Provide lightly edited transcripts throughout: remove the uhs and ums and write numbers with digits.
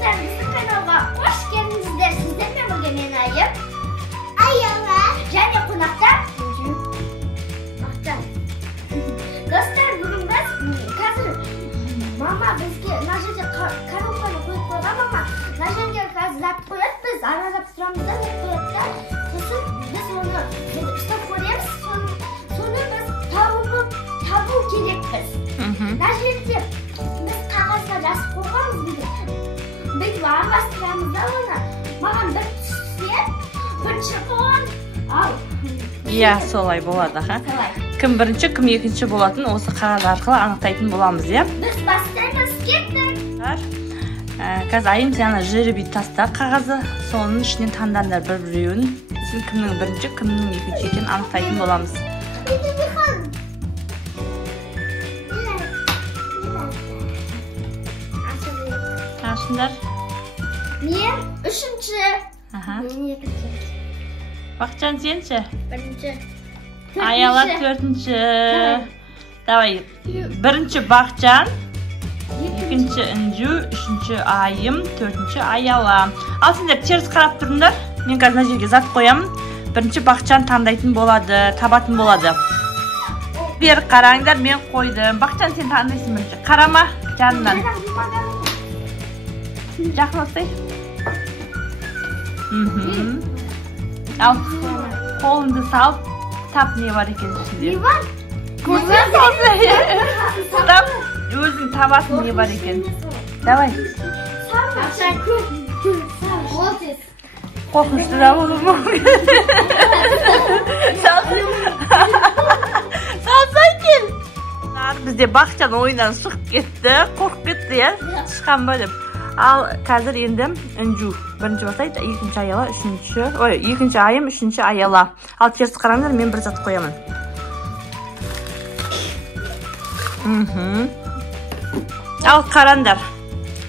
Dostlar bizim kanalga hoş geldinizler. Sizlerle bugün men Ayım, Ayala және қонақта Dostlar bugün biz қазір mama bizге мына жерде коробканы қойып қойған мама. Мына жерге қазір зат қояды, біз аралап тұрамыз да зат қояды да. Сосын біз оны ұстап көреміз. Соны біз табу керекпіз. Мына жерде біз қағазға жазып қойғанбыз бүйтіп араластырамыз да оны. Маған бір түссе, бірінші қойған, ал. Иә, солай болады, ха? Кім бірінші, кім екінші болатын, осы қағаз арқылы анықтайтын боламыз, иә? Біз бастаймыз, кеттік. Қазір Айым сені жеребей таста қағазы, соның ішінен таңдандар бір-біреуін. Сен кімнің бірінші, кімнің екінші екенін анықтайтын боламыз. Ашындар. Мен үшінші. Мен екінші. Бақытжан сенші? Бірінші. Ayala төртінші. Давай. Бірінші Бақытжан, екінші Інжу, үшінші Айым, төртінші Ayala. Ал сендер теріс қарап тұрыңдар. Мен қазір мына жерге зат қоямын. Бірінші Бақытжан таңдайтын болады, табатын болады. Бері қараңдар, мен қойдым. Бақытжан сен таңдайсың бірінші. Қарама жанынан. Жақындастай. Ал қолыңды салып, тап не бар екен ішінде. Не бар? Тап, өзің табасың не бар екен. Давай. Қорқынышты да болуы мүмкін. Салсай кел. Бізде Бақытжан ойыннан шығып кетті, қорқып кетті, иә? Шыққан ба деп. Ал қазір енді Інжу бірінші бастайды, екінші Ayala, екінші Айым, үшінші Ayala. Ал теріс қараңдар, мен бір зат қоямын. Ал қараңдар,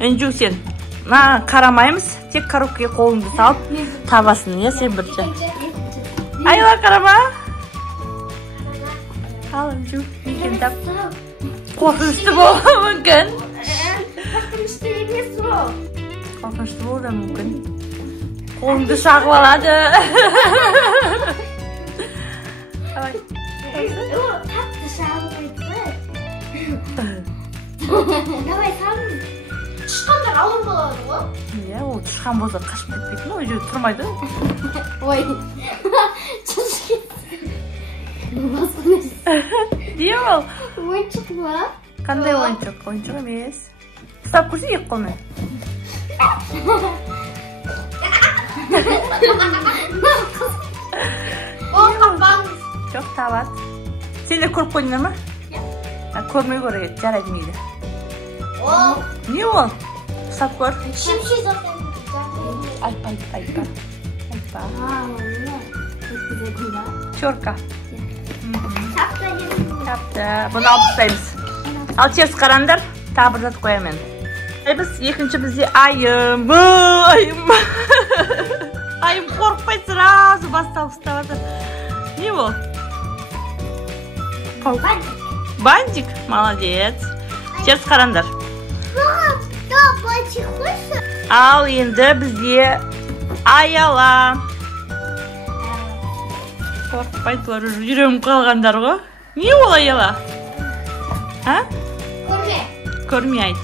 Інжу сен. Қарамаймыз, тек коробкаға қолыңды салып табасың, е сен бірінші. Ayala қарама. Ал Інжу, екен тап. Қорқынышты болуы мүмкін. Қорқынышты емес ол. Қорқынышты болуы мүмкін. Қолыңды шағып алады. Ол қатты шағылмайды. Давай салыңыз. Тышқандар ауыр болады ғой. Иә, ол тышқан болса қашып кетпейтін, ол жерде тұрмайды. Ой, шыш кетті. Не ол? Ойыншық па? Қандай ойыншық? Ойыншық емес. Ұстап көрсең екі қолмен. Ол қапаңыз. Жоқ, табады. Сендер көріп қойдыңдар ма? Көрмей көреді, жарайды мейлі. Ол. Не ол? Ұстап көр. Шымшы заттар. Айтпа. Айтпа. Чорка. Тапты. Тапты. Бұны алып тастаймыз. Ал теріс қараңдар, тағы бір зат қоямын. Біз екінші бізде Айым. Айым қорықпай сразу басталып ұстап жатыр. Не ол? Бантик. Молодец. Теріс қараңдар. Ал енді бізде Ayala. Қорықпай тұр, жүрегім қалғандар ғой. Не ол Ayala? Көрме айт.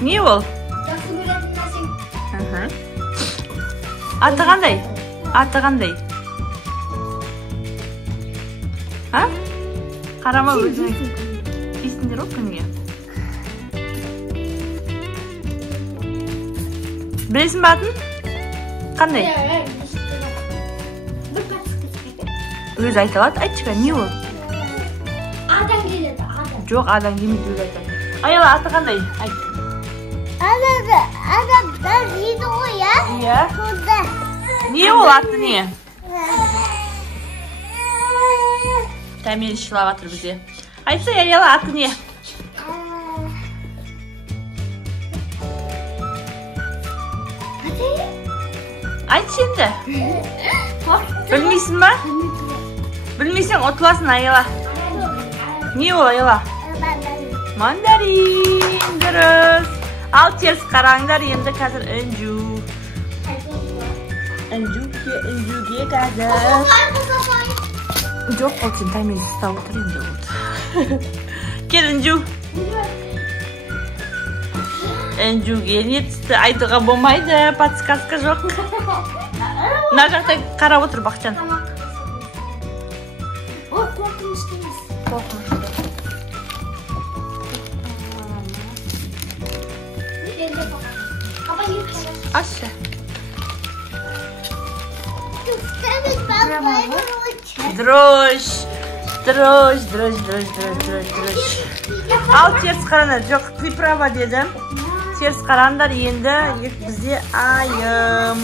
Не ол? Аты қандай? Қарама өзің. Кейсіңдер ол кімге? Білесің ба атын? Қандай? Өзі айта алады, айтшыға, не ол? Адам келеді, адам. Жоқ, адам келмейді, өзі айтады. Ayala, аты қандай? Айт. Адамдар дейді ғой, иә? Иә. Не ол аты не? Тәмен шылап атыр бізде. Айтса, Ayala, аты не? Айт сенді. Білмейсің ба? Білмейсең, ұтыласың Ayala. Не ол Ayala? Mandarin. Dürüst. Al ters qaranglar endi қазір Inju. Injuga қазір. Жоқ, ол сен таймен ұстап отыр енді болды. Кел Inju. Injuga не түсті айтуға болмайды, подсказка жоқ. Мына жақта қарап отыр Бақытжан. Ой, қорқынышты емес. Аша. Дрожь. Ал теріс қараңдар. Жоқ, ты права дедім. Теріс қараңдар енді бізде айым.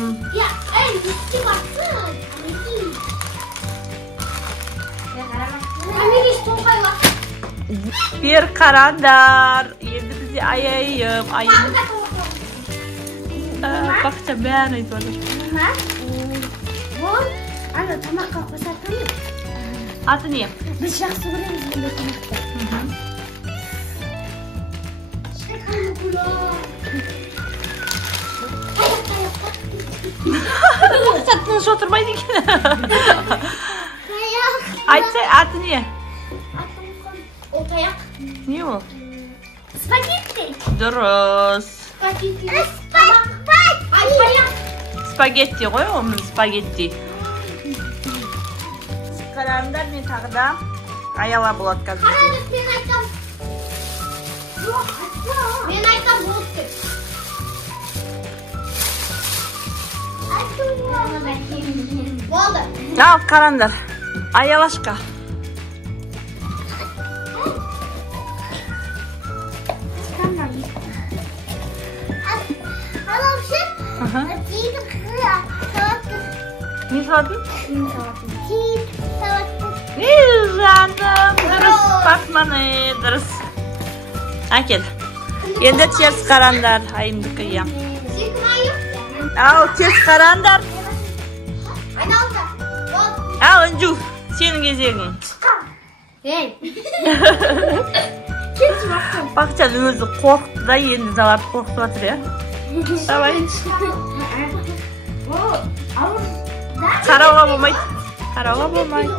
Бер қараңдар. Енді бізде айым. Бақытжан бәрін айтып отыр. Бұл ана тамаққа қосатын. Аты не? Біз жақсы көреміз бұндай тамақты. Бақытжан тыныш отырмайды екен. Айтса, аты не? Ол таяқ. Не ол? Спагетти. Дұрыс. Спагетти ғой, ол спагетти. Қараңдар, мен тағы да аяла болады қазір. Қараңыз, мен айтам. Жоқ, айтма. Мен айтам болды деп. Болды. Ал, қараңдар. Аялашқа. Не салатын? Жаным, дұрыс, Пасманы, дұрыс. Әкел. Енді теріс қараңдар, айымдықы ем. Ал, теріс қараңдар. Ал, Inju, сенің кезегің. Ей! Бақытжан өзі қорқты да, енді заларды қорқытып жатыр, я? Давай. Қарауға болмайды. Қарауға болмайды.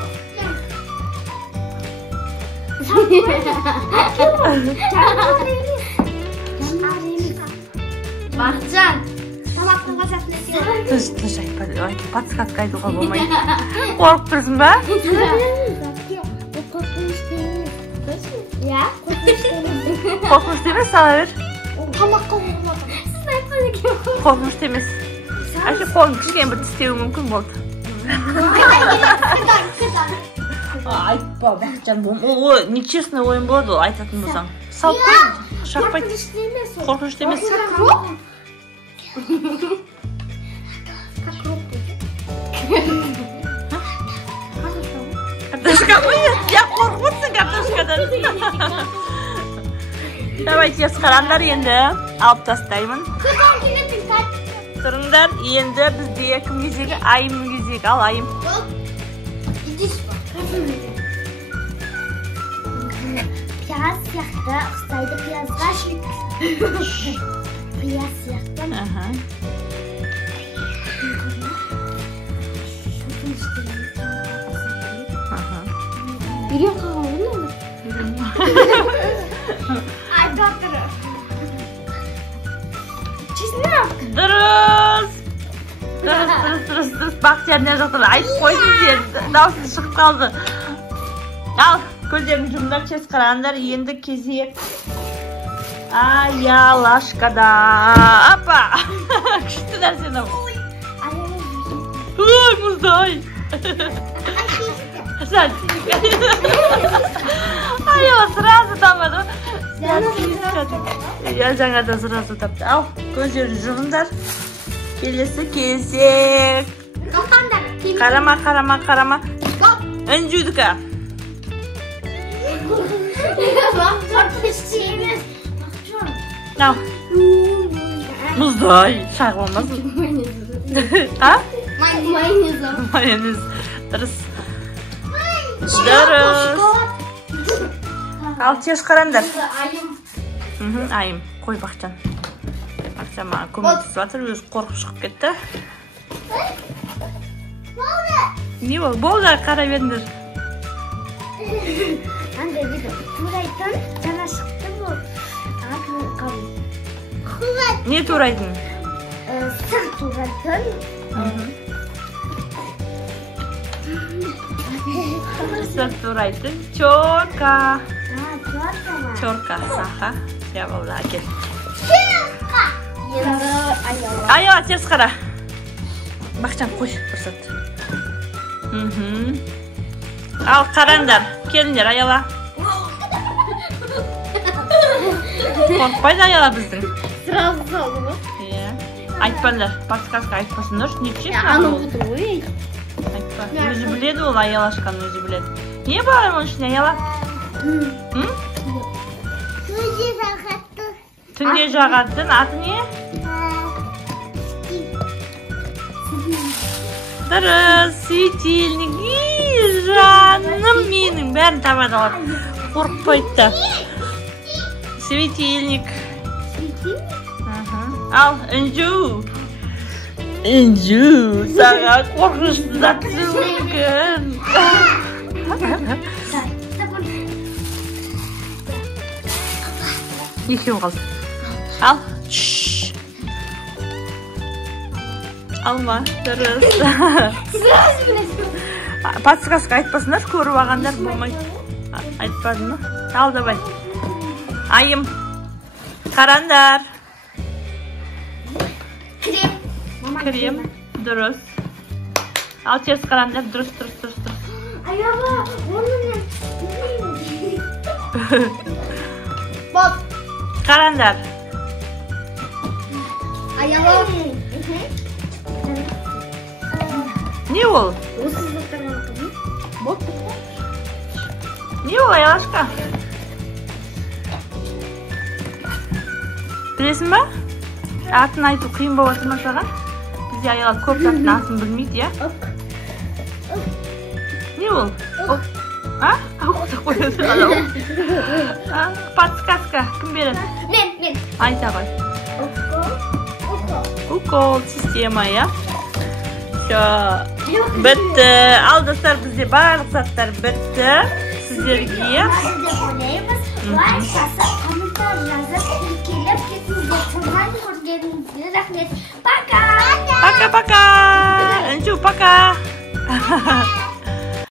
Бақытжан, тамақтың қасатын екен. Тыныш айтпады. Подсказка айтуға болмайды. Қорқып тұрсың ба? Қорқынышты емес. Иә, қорқынышты емес. Қорқынышты емес, сала бер. Тамаққа қорқынышты. Сіз айтқан екен. Қорқынышты емес. Әше қолын кішкене бір тістеуі мүмкін болды. Айтпа, Бақытжан, ол нечестный ойын болады, ол айтатын болсаң. Салып қойын, шақпайды. Қорқынышты емес. Қорқынышты емес. Картошка ой, я қорқып отырсың картошкадан. Давай, теріс қараңдар енді. Алып тастаймын. Тұрыңдар, енді бізде кім кезегі? Айымның кезегі. Ал, айым. Пияз сияқты, ұқсайды пиязға. Пияз сияқты. Үйрен қалған оны? Айтатыры. Чесініп. Дұрыс. Бақытжан не жоқтыр. Айтып қойсын сен. Даусын шығып қалды. Ал, көздерін жұмдар, теріс қараңдар. Енді кезек. Аялашкада. Апа! Күшті нәрсені. Ой, мұздай. Аяла сразу табады. Жаңада сразу тапты. Ал, көздерін жұмдар. Келесі кезек. Қарама. Inju'дікі. Ал. Мұздай. Шағып olmasın. Ha? Mayonez. Dırız. Dırız. Ал теріс қараңдар. Ayım. Айым, қой Бақытжан. Бақытжан маған көмектесіп жатыр, өзі қорқып шығып кетті. Не ол? Болды, қара беріңдер. Андай дейді, турайтын жаңа шықты бұл. Атын қалың. Не турайтын? Сыр турайтын. Сыр турайтын. Чорка. Чорка ма? Чорка, саха. Я болды, әкел. Чорка! Енді аяла. Аяла, теріс қара. Бақытжан, қой, бір сәт. Ал, қараңдар. Келіңдер, аяла. Қорқпайды аяла біздің. Сразу салды ма? Иә. Айтпаңдар, подсказка айтпасындар. Не пішесің? Аны бұды ғой. Айтпа. Өзі біледі ол, аялашқан өзі біледі. Не бар оның ішіне, аяла? Түнде жағатты. Түнде жағатын, аты не? Дұрыс, светильник. Жаным менің, бәрін табады алады. Қорқпайды. Светильник. Ал, үнжу. Үнжу, саған қорқынышты заты мүмкін. Екеу қалды. Ал. Алма, дұрыс. Подсказка айтпасындар, көріп ағандар болмайды. Айтпады ма? Ал, давай. Айым. Қарандар. Крем. Крем. Дұрыс. Ал, теріс қарандар. Дұрыс. Аяла, оны мен... Бап. Қарандар. Аяла. Не ол? Осы заттардан қылым. Бап. Не ол, аялашқа? Білесің ба? Атын айту қиын болып отыр ма саған? Бізде аяла көп заттың атын білмейді, иә? Не ол? А? Ауқта қойды. Подсказка. Кім береді? Мен. Айта ғой. Укол система, иә? Бітті. Ал, достар, бізде барлық заттар бітті. Сіздерге. Лайк жасап, комментар жазып, келіп кетіңіздер. Тұрған көргеніңізге рахмет. Пока! Пока-пока! Энчу, пока!